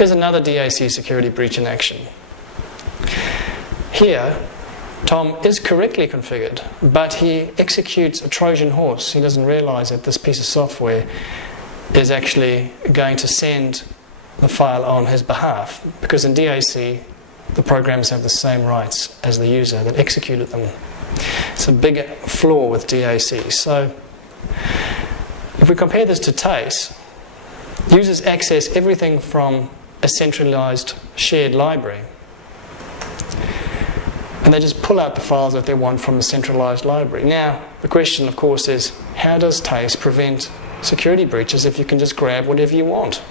Here's another DAC security breach in action. Here, Tom is correctly configured, but he executes a Trojan horse. He doesn't realize that this piece of software is actually going to send the file on his behalf, because in DAC, the programs have the same rights as the user that executed them. It's a big flaw with DAC. So, if we compare this to TACE, users access everything from a centralized shared library, and they just pull out the files that they want from the centralized library. Now, the question, of course, is how does TACE prevent security breaches if you can just grab whatever you want?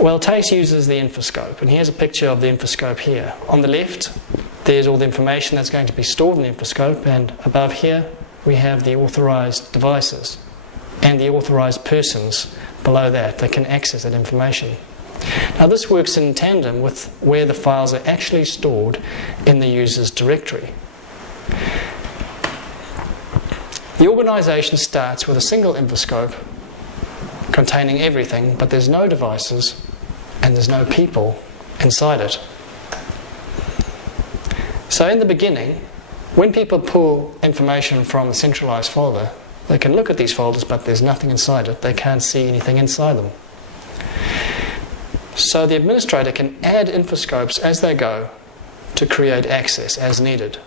Well, TACE uses the infoscope, and here's a picture of the infoscope here. On the left, there's all the information that's going to be stored in the infoscope, and above here, we have the authorized devices and the authorized persons below that can access that information. Now, this works in tandem with where the files are actually stored in the user's directory. The organization starts with a single infoscope containing everything, but there's no devices and there's no people inside it. So in the beginning, when people pull information from a centralized folder, they can look at these folders, but there's nothing inside it. They can't see anything inside them. So the administrator can add infoscopes as they go to create access as needed.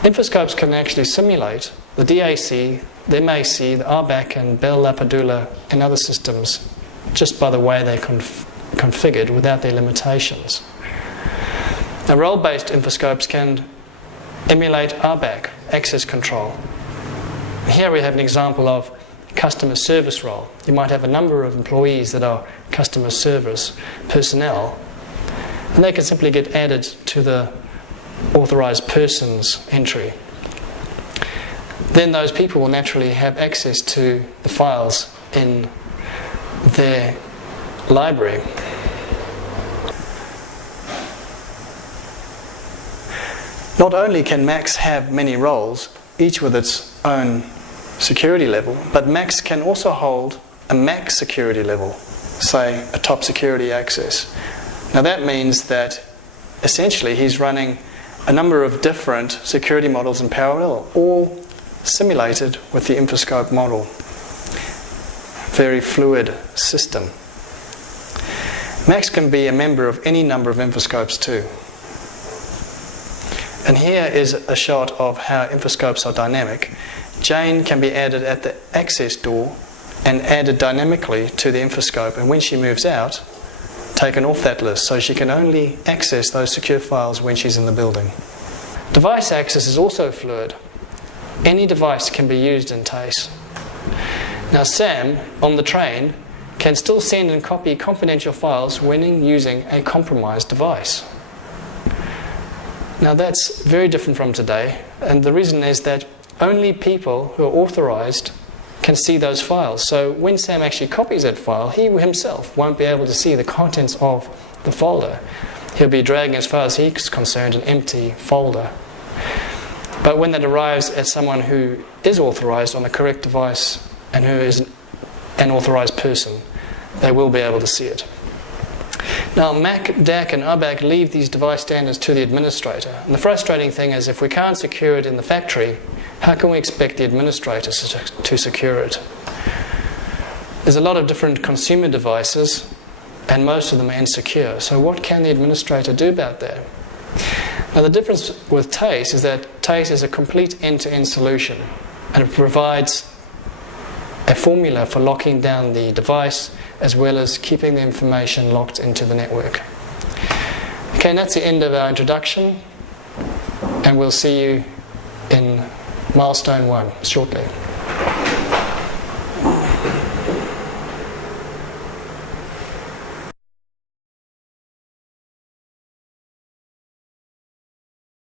Infoscopes can actually simulate the DAC, the MAC, the RBAC and Bell LaPadula and other systems just by the way they're configured without their limitations. Now, role-based infoscopes can emulate RBAC, access control. Here we have an example of customer service role. You might have a number of employees that are customer service personnel, and they can simply get added to the authorized persons entry. Then those people will naturally have access to the files in their library. Not only can Macs have many roles, each with its own security level, but Macs can also hold a Mac security level, say a top security access. Now that means that essentially he's running a number of different security models in parallel, all simulated with the infoscope model. Very fluid system. Macs can be a member of any number of infoscopes too. And here is a shot of how infoscopes are dynamic. Jane can be added at the access door and added dynamically to the infoscope, and when she moves out, taken off that list, so she can only access those secure files when she's in the building. Device access is also fluid. Any device can be used in TACE. Now, Sam, on the train, can still send and copy confidential files when using a compromised device. Now, that's very different from today, and the reason is that only people who are authorized can see those files. So when Sam actually copies that file, he himself won't be able to see the contents of the folder. He'll be dragging, as far as he's concerned, an empty folder. But when that arrives at someone who is authorized on the correct device and who is an authorized person, they will be able to see it. Now, MAC, DAC and RBAC leave these device standards to the administrator. And the frustrating thing is, if we can't secure it in the factory, how can we expect the administrators to secure it? There's a lot of different consumer devices, and most of them are insecure. So what can the administrator do about that? Now, the difference with TACE is that TACE is a complete end-to-end solution, and it provides a formula for locking down the device as well as keeping the information locked into the network. Okay, and that's the end of our introduction, and we'll see you in milestone 1 shortly.